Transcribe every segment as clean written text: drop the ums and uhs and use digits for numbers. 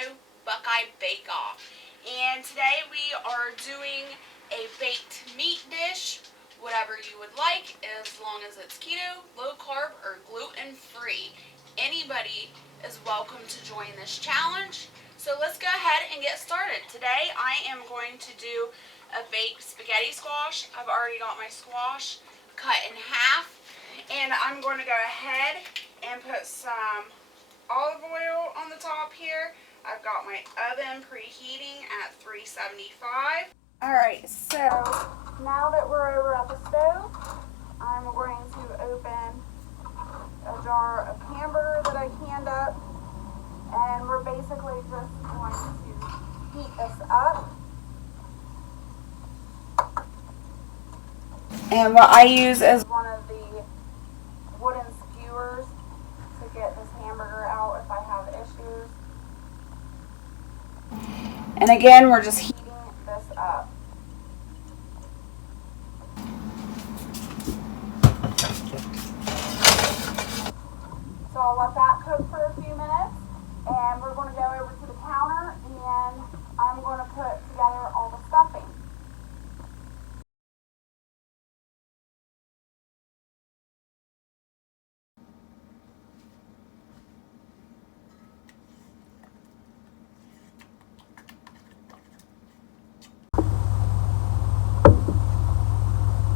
to Buckeye Bake Off. And today we are doing a baked meat dish, whatever you would like, as long as it's keto, low carb, or gluten free. Anybody is welcome to join this challenge. So let's go ahead and get started. Today I am going to do a baked spaghetti squash. I've already got my squash cut in half, and I'm going to go ahead and put some olive oil on the top here. I've got my oven preheating at 375. Alright, so now that we're over at the stove, I'm going to open a jar of hamburger that I canned up, and we're basically just going to heat this up. And what I use is one of the wooden skewers to get this hamburger out if I have issues. And again, we're just heating this up. So I'll let that cook for a few minutes, and we're going to go over to the counter, and I'm going to put together all the stuffing.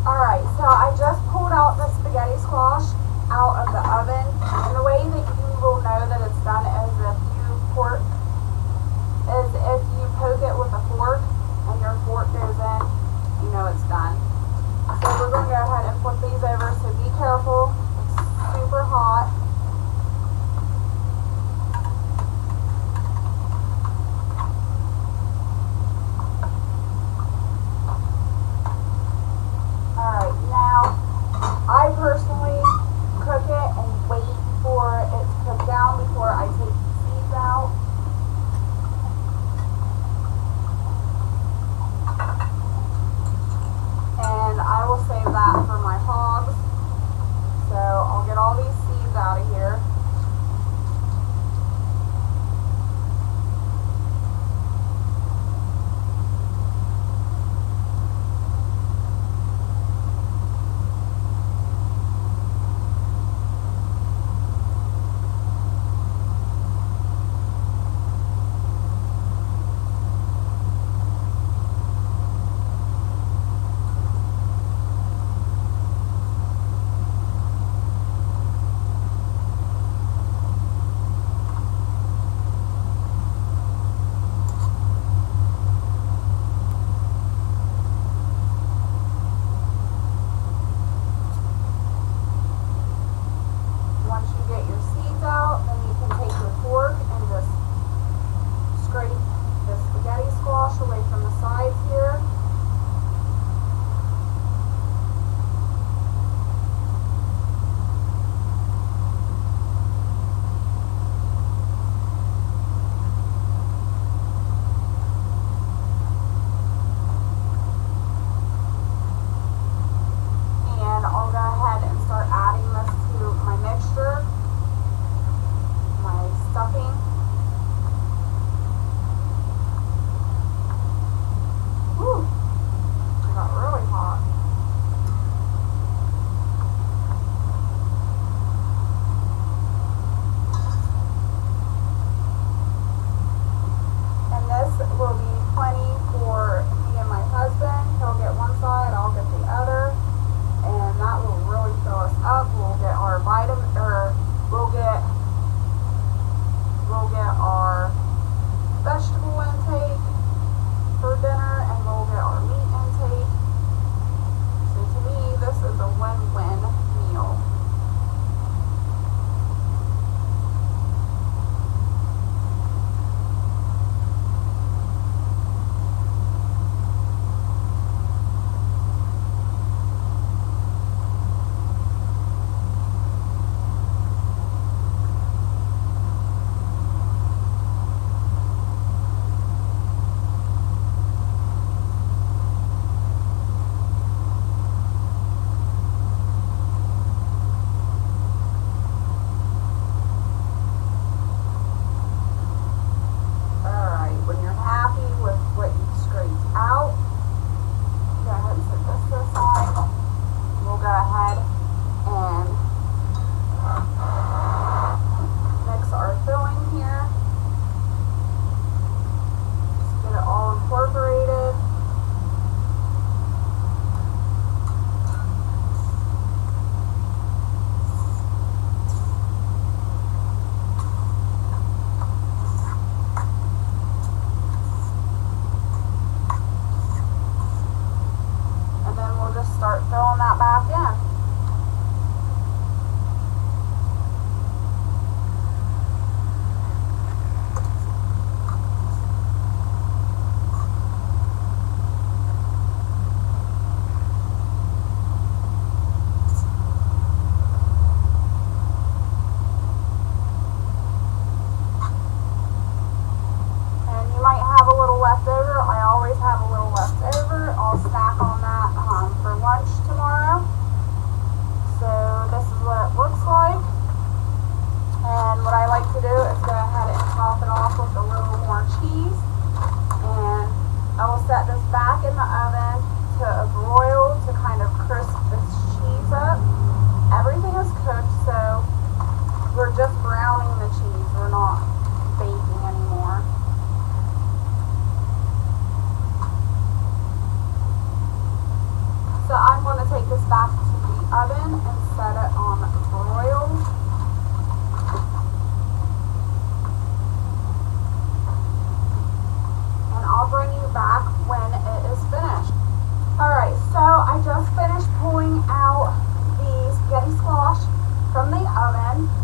Alright, so I just pulled out the spaghetti squash out of the oven, and the way that you will know that it's done is if you poke it with a fork and your fork goes in, you know it's done. So we're going to go ahead and flip these over, so be careful, it's super hot. Alright, now I personally cook it and wait for it to cook down before oven.